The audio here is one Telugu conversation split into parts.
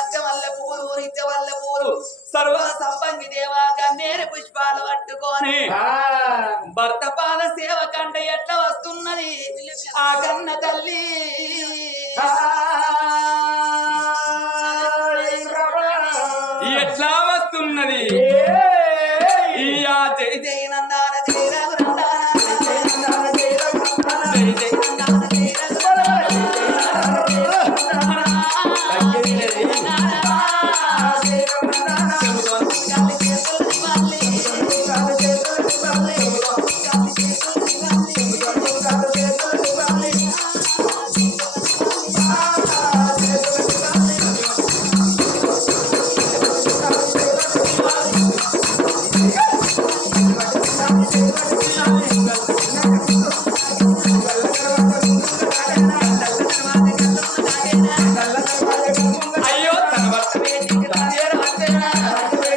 అచ్చ వల్ల పూలు ఊరిచ్చ వల్ల పూలు సర్వ సంపంగి దేవా కన్నేరు పుష్పాలు పట్టుకొని.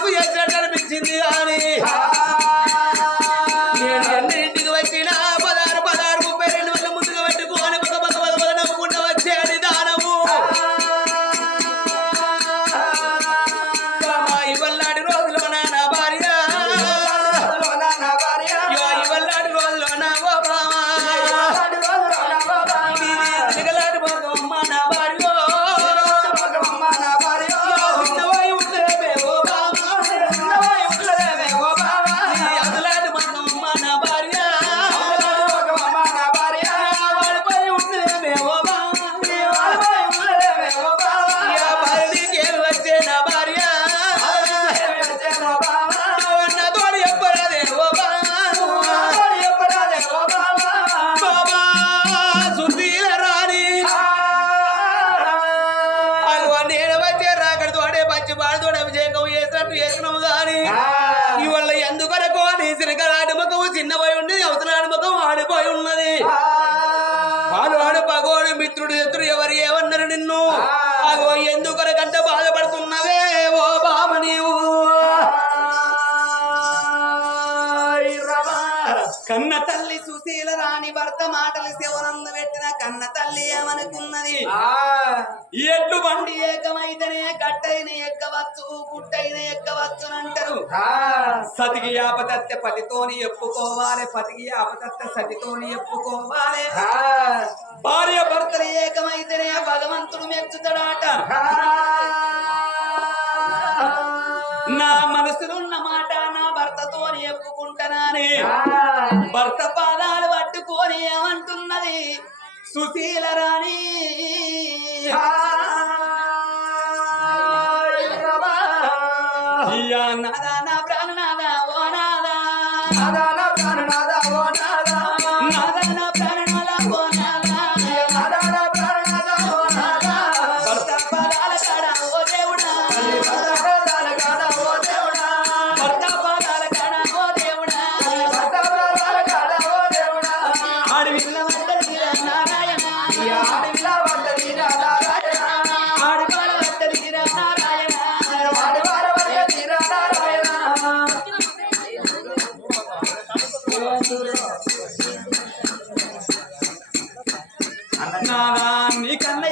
నాకు ఎక్కడ అనిపించింది అని కన్న తల్లి సుశీల రాణి భర్త మాటలు శివనందు పెట్టిన కన్న తల్లి ఏమనుకున్నది? ఎడ్లు బండి ఏకమైతేనే గట్టైన ఎక్కవచ్చు గుట్టైన ఎక్కవచ్చు అంటారు. సతికి ఆపదత్త పతితోని ఎప్పుకోవాలి పతికి ఆపదత్త సతితోని ఎప్పుకోవాలి భార్య భర్తలు ఏకమైతేనే భగవంతుడు మెచ్చుతాడాట. నా మనసులున్న మాట నా భర్తతోని ఎప్పుకుంటానని భర్త పాదాలు పట్టుకొని ఏమంటున్నది? సుశీల రాణి. ప్రాణనాదా ఓ నాదా నాదా నీ కన్న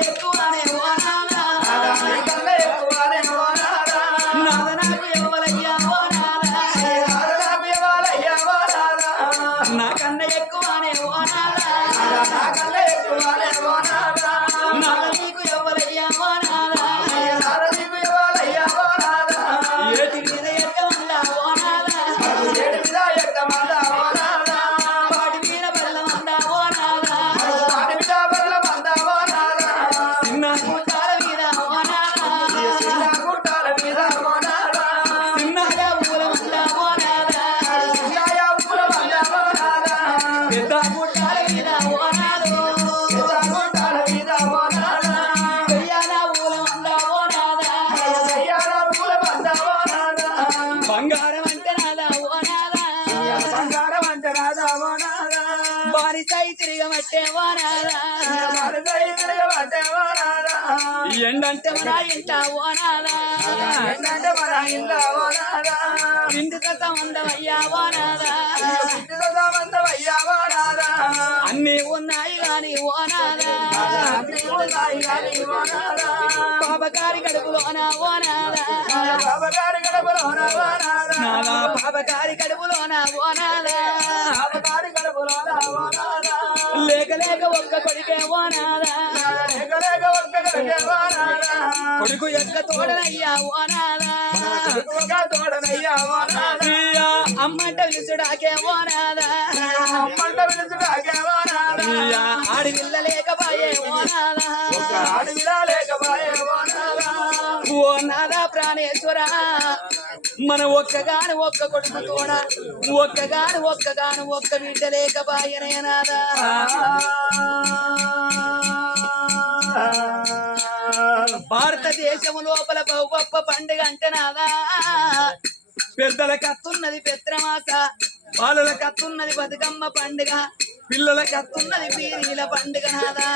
ఎండంటే మన ఇంట ఓ నాదా ఇందుక సంబంధమయ్యా ఓ నాదా అన్నీ ఉన్నాయి గాని ఓ నాదా పాపకారి కడుపులోన ఓ నాదా నాదా పాపకారి కడుపులోన ఓ లేక లేక ఒక్క కొడుకే ఓ యొక్క తోడనయ్యా ఓ నాదా అయ్యా, అమ్మంట విసుడాకే ఓ నాదా అయ్యా, ఆడి విల్ల లేకపాయే ఓ నాదా ఓ నాదా ప్రాణేశ్వర. మన ఒక్కగాను ఒక్క కొడుకు తోడ ఒక్కగాను ఒక్కగాను ఒక్క బిడ్డ లేకపాయనే నాదా దేశము లోపల బహు గొప్ప పండుగ అంటే నాదా? పెద్దల కత్తున్నది పెత్రమాస బాలుల కత్తున్నది బతుకమ్మ పండుగ పిల్లల కత్తున్నది పీరీల పండుగ నాదా?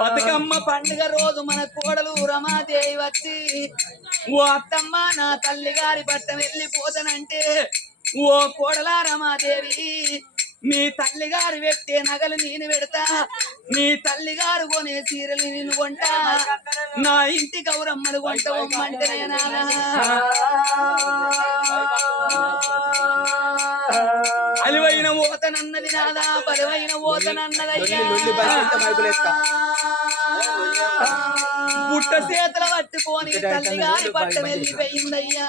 బతుకమ్మ పండుగ రోజు మన కోడలు రమాదేవి వచ్చి ఓ అత్తమ్మ నా తల్లి గారి పట్ట వెళ్ళిపోతానంటే ఓ కోడలా రమాదేవి నీ తల్లి గారు పెట్టే నగలు నేను పెడతా. నీ తల్లి గారు కొనే చీరలు నేను కొంటా. నా ఇంటి గౌరమ్మలు కొంట ఒమ్మంటే నానా అలివైన ఓతనన్నది నాదా బలివైన ఓతనన్నదయ్యా. పుట్ట చేతుల పట్టుకొని తల్లి గారి పట్ట వెళ్ళిపోయిందయ్యా.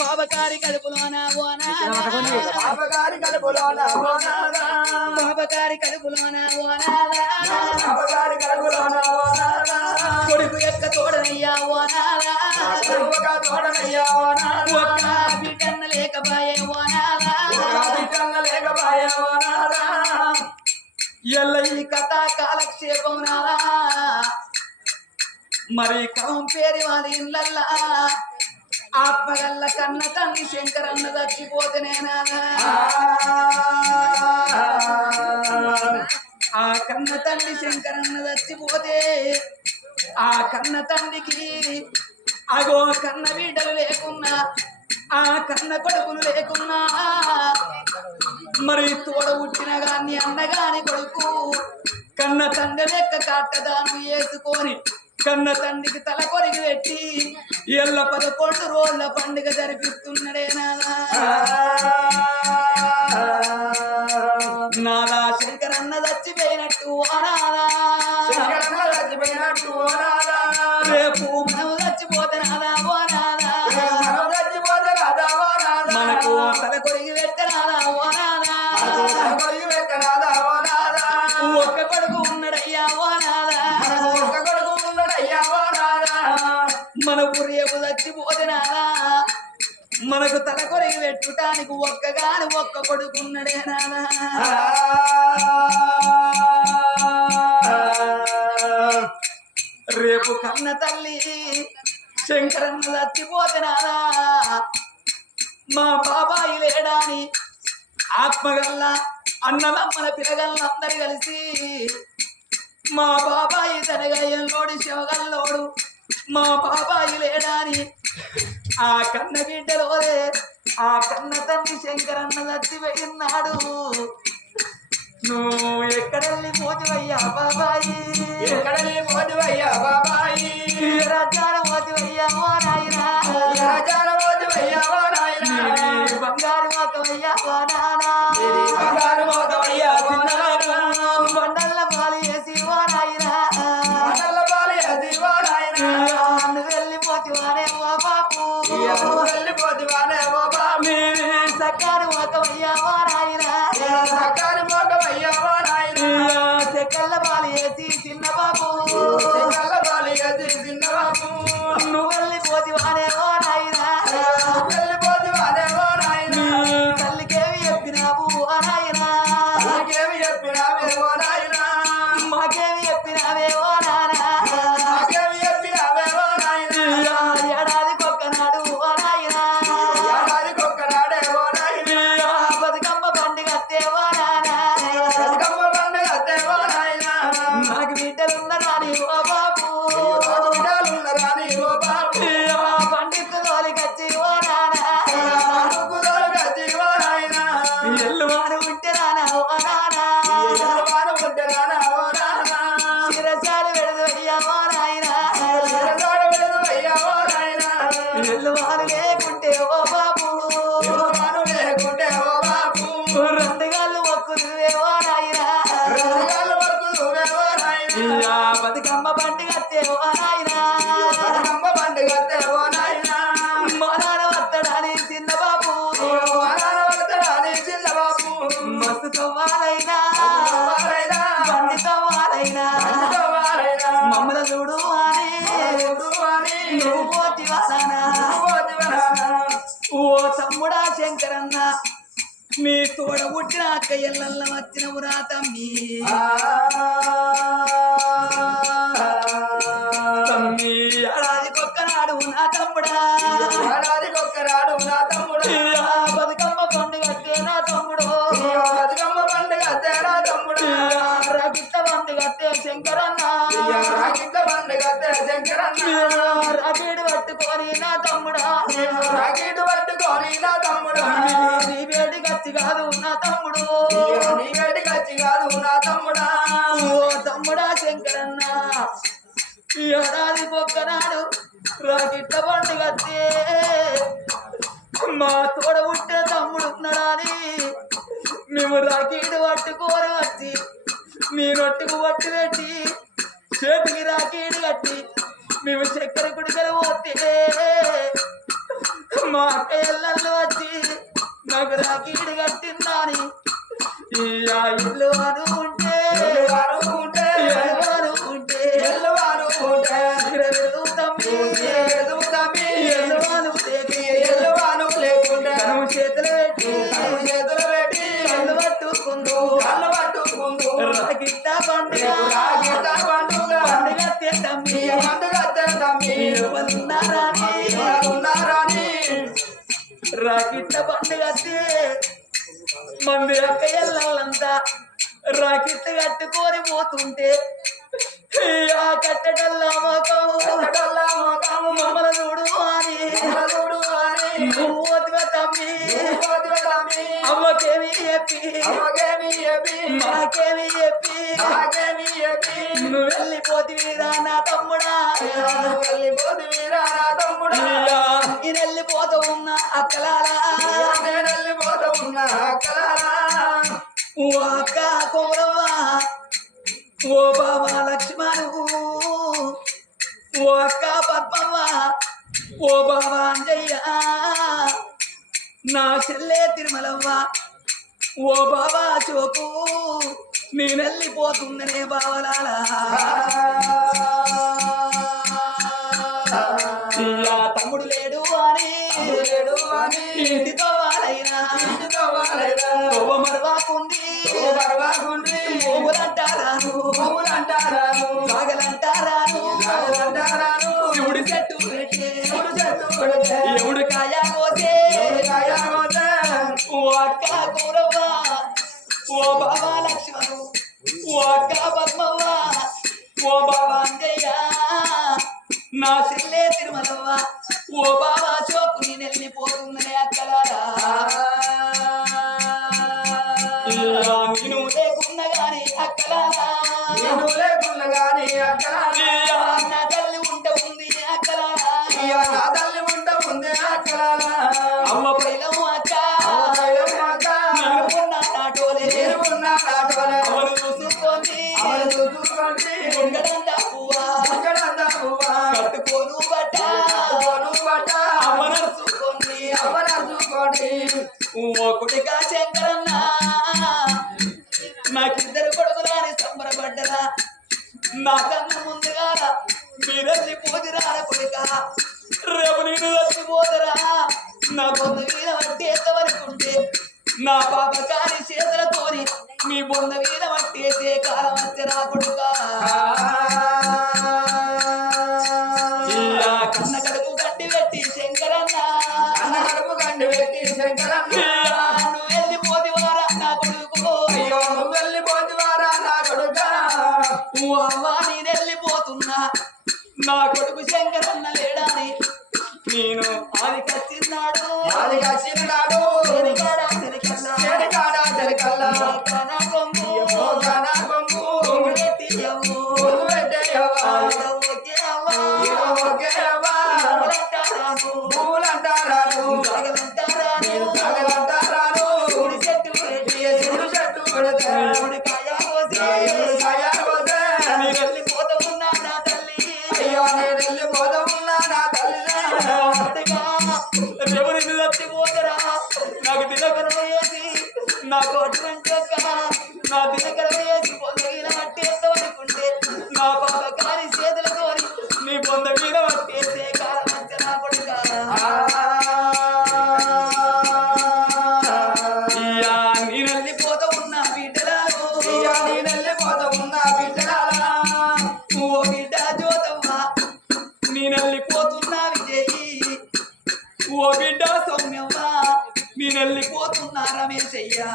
పాపకారి కడుపులోన ఓనా పాపగారి కడుపులోన ఓనాదా పాపకారి కడుపులోన ఓనా పాపగారి కడుపులోన ఓనాదా కొడుకు యొక్క తోడనయ్యా ఓనాలా కొడుకుగా తోడనయ్యా ఓనాదా ఒక్క బిడ్డన్న లేకపాయే ఓనాలా బిడ్డన్న లేకపాయే ఓనాదా ఎల్ల ఈ కథ కాలక్షేపం నాలా మరి కవం పేరు వారి ఇళ్ళల్లా. ఆత్మగల్ల కన్న తండ్రి శంకరన్న చచ్చిపోతేనే ఆ కన్న తండ్రి శంకరన్న చచ్చిపోతే ఆ కన్న తండ్రికి అగో కన్న బిడ్డలు లేకున్నా ఆ కన్న కొడుకులు లేకున్నా మరి తోడ పుట్టిన గాని అన్నగాని కొడుకు కన్న తండ్రి లెక్క కట్టదాను వేసుకొని కన్న తండ్రికి తల కొరిగి పెట్టి ఎల్ల పదకొండు రోజుల పండుగ జరిపిస్తున్నాడేనా ఒక్కగాడు ఒక్కగాని ఒక్క కొడుకున్నడే నానా. రేపు కన్న తల్లి శంకరన్న చచ్చిపోతే నాదా మా బాబాయి లేడాని ఆత్మగల్ల అన్నలమ్మల పిలగల్లందరు కలిసి మా బాబాయి తనగయ్యలోడు శివగల్లోడు మా బాబాయి లేడాని ఆ కన్న బిడ్డలోనే ఆ కన్న తండ్రి శంకరన్న చచ్చిపోయినాడు నువ్వు ఎక్కడెళ్ళి పోతివయ్యా బాబాయి? ఎక్కడనే పోదువయ్యా బాబాయి? రాజ్యాల పోతివయ్యా ఓ నాయనా. రాజాల పోదువయ్యా ఓ నాయనా. బంగారు మొక్కవయ్యా ఓ నానా. బంగారు మోగవయ్యా చిన్నవాడు బండల్ల పాలు వేసి ఓ నాయనా. మండల బాలి అది ఓ నాయనా. నువ్వు వెళ్ళిపోతివానే ఓ బాపు. వెళ్ళిపోదువానే ఓ బాబు నీ సక్కారు మొక్కవయ్యా ఓ ఎల్లల్ల వచ్చిన ఉరా తమ్మి తమ్మి ఏడాదికొక్కనాడు నా తమ్ముడా. ఏడాదికొక్కరాడు నా తమ్ముడు. బతుకమ్మ పండుగ అత్తే నా తమ్ముడు. బతుకమ్మ పండుగ తేడా తమ్ముడు. రగిట్ట పండుగ అత్తే శంకరన్న. రాకిట్ల పండుగ తే శంకరన్న. రగీడు పట్టుకొని నా తమ్ముడా. రాకిట్ పట్టుకొని నా తమ్ముడు. నీ గచ్చి కాదు నా తమ్ముడు. నీ వేడి కచ్చి కాదు నా తమ్ముడా. ఓ తమ్ముడా శంకరన్న. ఈ ఏడాది పొక్కనాడు రాకిట్ల పండుగ మా తోడ పుట్టే తమ్ముడు ఉన్నాడని మేము రాకీడు పట్టుకోరు వచ్చి మీ రొట్టుకు పట్టు పెట్టి చేతికి రాకీడు కట్టి మేము చక్కెర కుడికలు పోతే మా అక్క ఎల్లల్లో వచ్చి నాకు రాకీడు కట్టిందని? ఈ ఇల్లు అను గిత్త కట్టుకొని పోతుంటే ఆ కట్టడల్లా మకము. కట్టడల్లా మకము. మమ్మల చూడు అని. చూడు అని. నువ్వోతుగా తమ్మి. అమ్మకేమి చెప్పి. అమ్మకేమి చెప్పి. నాకేమి చెప్పి. చెప్పి. నువ్వు నా తమ్ముడా. వెళ్ళిపోతివిరా నా తమ్ముడా. నేను వెళ్ళిపోతూ ఉన్నా అక్కలారా. నేను వెళ్ళిపోతూ ఉన్నా అక్కలారా. ఓ అక్క కొమరవ్వ ఓ బాబా లక్ష్మణు ఓ అక్క పద్మవ్వ ఓ బాబా అంజయ్య నా చెల్లే తిరుమలవ్వ ఓ బాబా చోకు నేనెళ్ళిపోతుందనే బావలాలా తమ్ముడు లేడు అని ఏడు అని ఇంటికోవాలయ్యా ఇంటికోవాలయ్యా ఓ మరవాకుండి ఓ మరవాకుండి పువ్వులంటారాను పువ్వులంటారాను కాగలంటారాను కాగలంటారాను శివుడి చెట్టు పెట్టే చెట్టు పెడితే ఎవడు కాయా కోసే. కాయా కోసే. ఓ బాబా లక్ష్మణు ఓ పద్మవ్వ ఓ బాబా అంజయ్య నా చెల్లె తిరుమలవ్వ అనగానే అక్కడ కాని చేతులతోని నీ బొంద మీద పట్టేసే కాలం వచ్చే నా కొడుకా. కన్న కడుపు గండి పెట్టి శంకరన్న. కన్న కడుపు గండి పెట్టి శంకరన్న. పూలంటారు. జరగదంత ఓ బిడ్డ జోతమ్మ నేనెళ్ళిపోతున్నా విజయ్. ఓ బిడ్డ సౌమ్యమ్మ నేనెళ్ళిపోతున్నా రమేశయ్యా.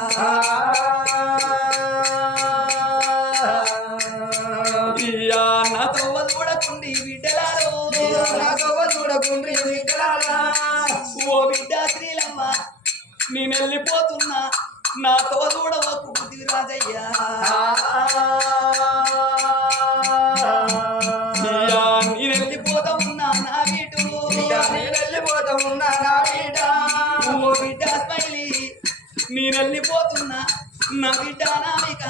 బిడ్డ నామిక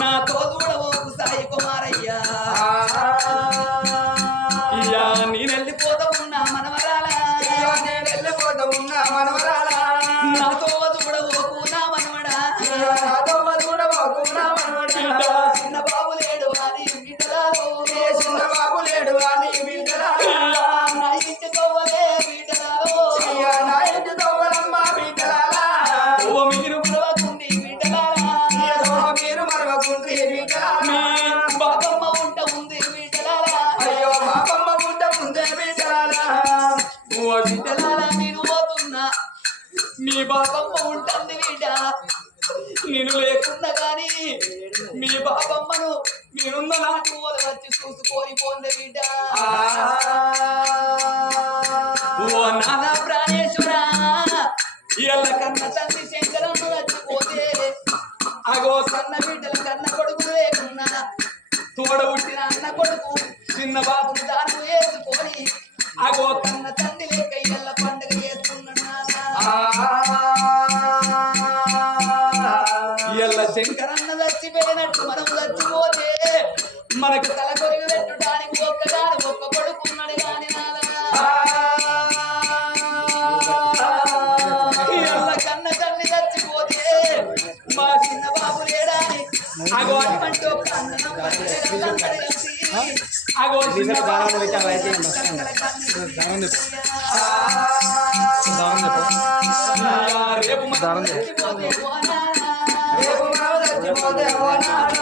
నా తోదూడవోకు సాయి కుమారయ్యా. మీ బాబమ్మ ఉంటుంది వీడా నేను లేకుండా కానీ మీ బాబమ్మను నేనున్న నాటి వచ్చి చూసుకొని పోంది వీడా దానం పెట్టి అలా అయితే దానం చెప్పు దానం చెప్పు దానం చెప్పు